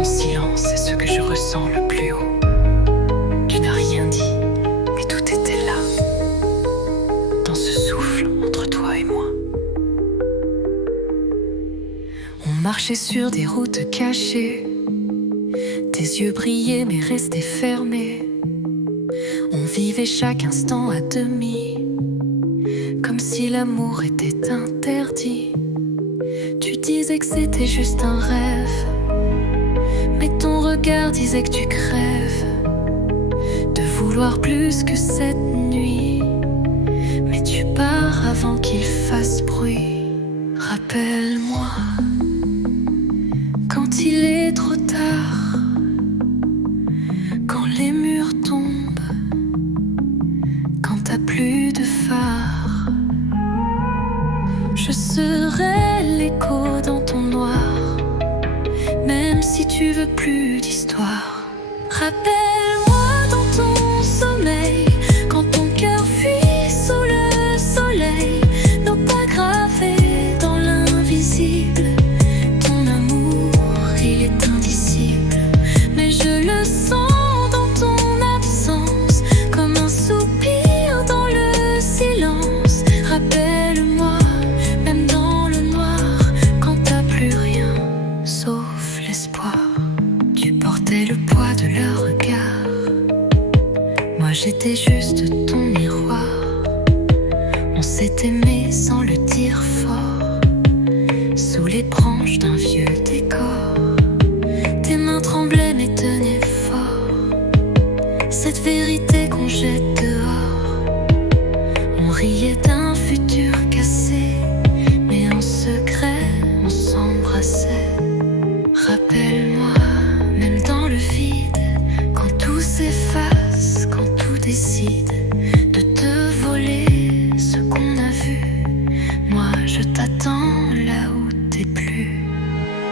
Ton silence est ce que je ressens le plus haut. Tu n'as rien dit, mais tout était là, dans ce souffle entre toi et moi. On marchait sur des routes cachées, tes yeux brillaient mais restaient fermés. On vivait chaque instant à demi, comme si l'amour était interdit. Tu disais que c'était juste un rêve, mais ton regard disait que tu crèves de vouloir plus que cette nuit. Mais tu pars avant qu'il fasse bruit. Rappelle-moi quand il est trop tard, quand les murs tombent, quand t'as plus de phare. Je serai l'écho dans ton noir, même si tu veux plus d'histoire. Rappelle-moi dans ton sommeil, quand ton cœur fuit sous le soleil, nos pas gravés dans l'invisible. Ton amour, il est indicible, mais je le sens dans ton absence, comme un soupir dans le silence. Rappelle-moi, même dans le noir, quand t'as plus rien, sauf l'espoir. Tu portais le poids de leur regard, moi j'étais juste ton miroir. On s'est aimé sans le dire fort, sous les branches d'un vieux décor. Tes mains tremblaient mais tenaient fort cette vérité qu'on jette dehors. On riait d'un futur cassé, mais en secret on s'embrassait. Rappelle-moi, même dans le vide, quand tout s'efface, quand tout décide de te voler ce qu'on a vu, moi je t'attends là où t'es plus.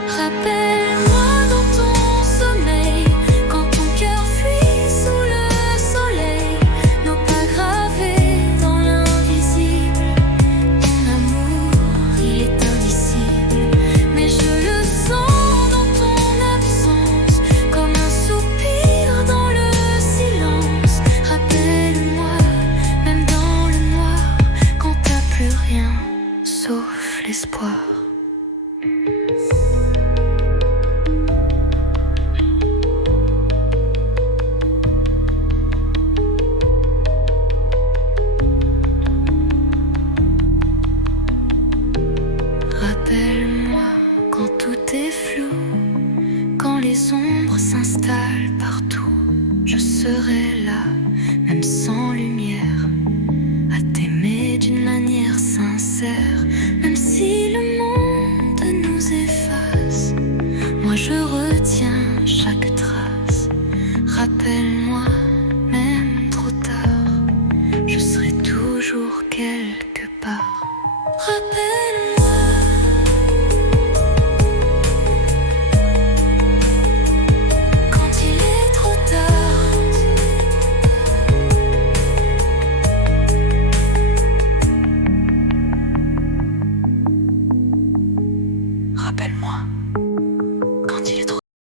Rappelle-moi dans ton sommeil, quand ton cœur fuit sous le soleil, nos pas gravés dans l'invisible. Ton amour, il est indicible, mais je le sens dans ton absence, comme un soupir dans le silence. Rappelle-moi, même dans le noir, quand t'as plus rien, sauf l'espoir. Rappelle-moi quand tout est flou, quand les ombres s'installent partout. Je serai là, même sans lumière, à t'aimer d'une manière sincère. Même si le monde nous efface, moi je retiens chaque trace. Rappelle-moi